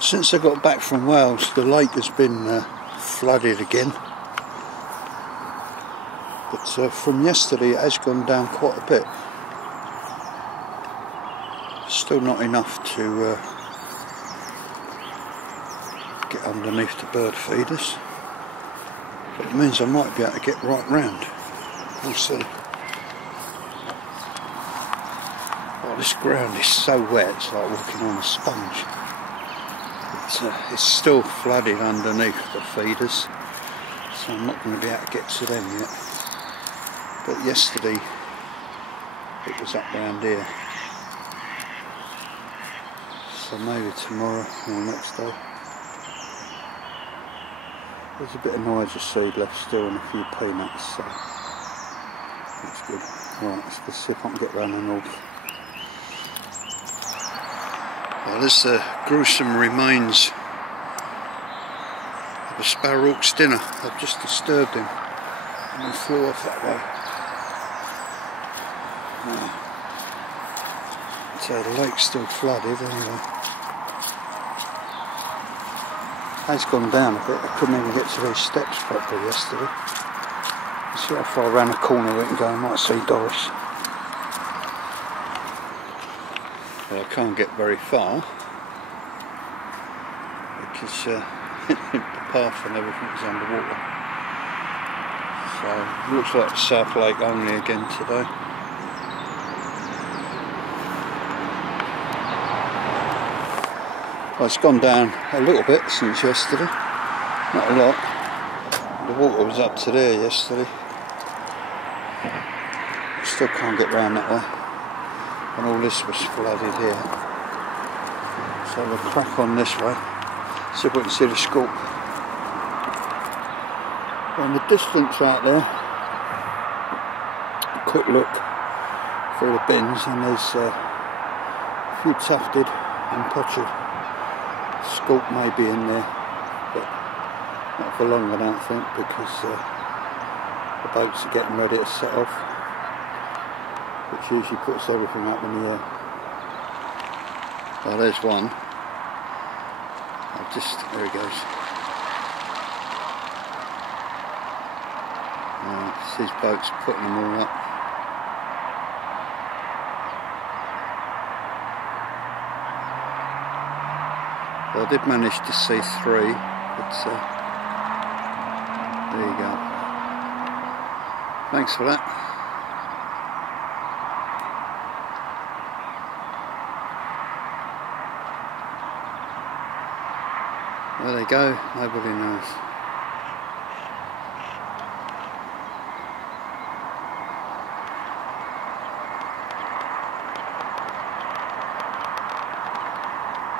Since I got back from Wales, the lake has been flooded again. But from yesterday it has gone down quite a bit. Still not enough to get underneath the bird feeders. But it means I might be able to get right round. We'll see. Oh, this ground is so wet, it's like walking on a sponge. It's still flooded underneath the feeders, so I'm not going to be able to get to them yet. But yesterday it was up round here, so maybe tomorrow or next day. There's a bit of Niger seed left still and a few peanuts, so that's good. Right, let's see if I can get round the north. Well, there's the gruesome remains of a sparrowhawk's dinner. I've just disturbed him and he flew off that way. So the lake's still flooded anyway. It's gone down a bit. I couldn't even get to these steps properly yesterday. Let's see how far around the corner we can go. I might see Doris. Well, I can't get very far because the path and everything is underwater. So it looks like South Lake only again today. Well, it's gone down a little bit since yesterday, not a lot. The water was up to there yesterday. I still can't get round that way. And all this was flooded here. So we'll crack on this way, see if we can see the Scaup. In the distance out there, a quick look through the bins, and there's a few tufted and potted Scaup may be in there, but not for long I don't think, because the boats are getting ready to set off, which usually puts everything up in the air. Oh, there's one. There he goes. It's his boats putting them all up. Well, I did manage to see 3, but there you go. Thanks for that. There they go, nobody knows.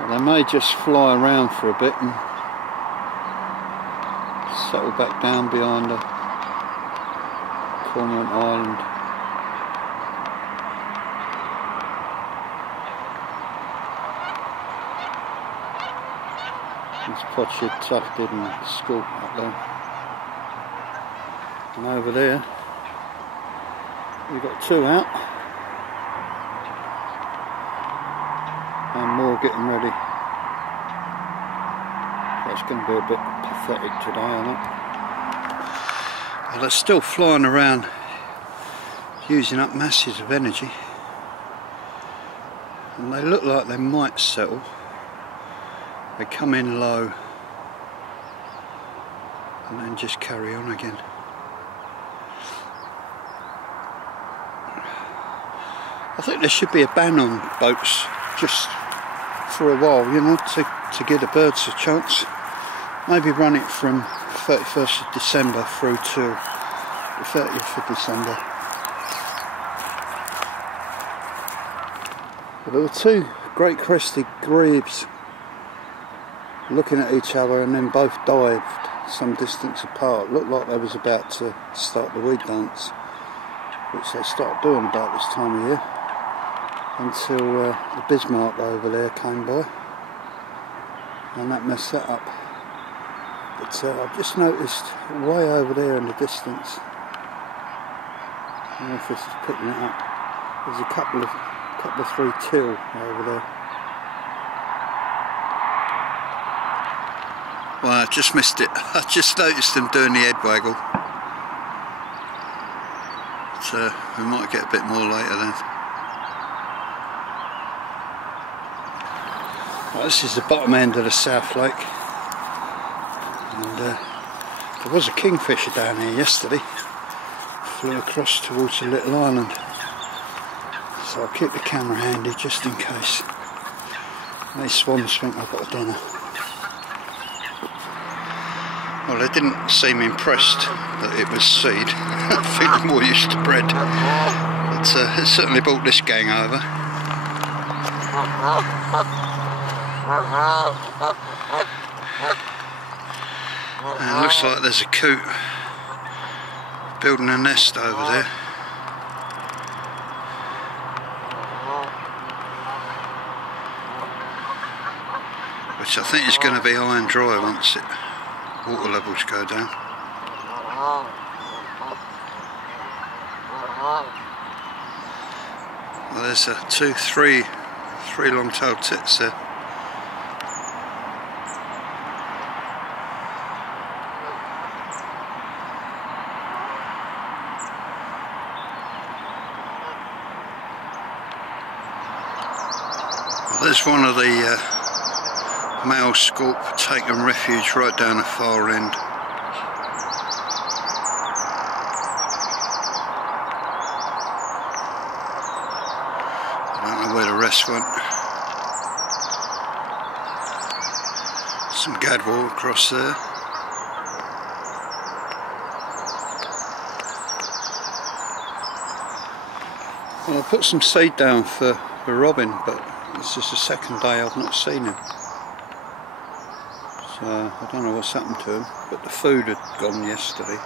Well, they may just fly around for a bit and settle back down behind the Cormorant Island. It's potted, tufted and Scaup up there. And over there we've got 2 out. And more getting ready. That's going to be a bit pathetic today, isn't it? Well, they're still flying around using up masses of energy. And they look like they might settle. They come in low and then just carry on again. I think there should be a ban on boats just for a while, you know, to give the birds a chance. Maybe run it from 31st of December through to the 30th of December. But there were 2 great crested grebes looking at each other, and then both dived some distance apart. Looked like they was about to start the weed dance, which they start doing about this time of year, until the Bismarck over there came by and that messed that up. But I've just noticed way over there in the distance, I don't know if this is picking it up, there's a couple of 3 teal over there. Well, I just missed it. I just noticed them doing the head waggle. So we might get a bit more later then. Well, this is the bottom end of the South Lake. And there was a kingfisher down here yesterday. Flew across towards the little island. So I'll keep the camera handy just in case. These swans think I've got a dinner. Well, they didn't seem impressed that it was seed. I think they're more used to bread. But it certainly brought this gang over. And it looks like there's a coot building a nest over there. Which I think is going to be high and dry once water levels go down. Well, there's three long-tailed tits there. Well, there's one of the male Scaup taking refuge right down the far end. I don't know where the rest went. Some gadwall across there. Well, I put some seed down for robin, but this is the second day I've not seen him. So I don't know what's happened to him, but the food had gone yesterday.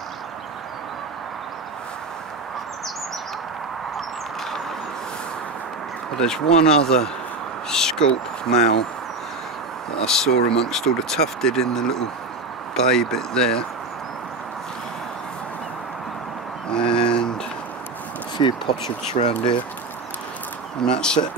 But there's one other Scaup male that I saw amongst all the tufted in the little bay bit there, and a few potsherds around here, and that's it.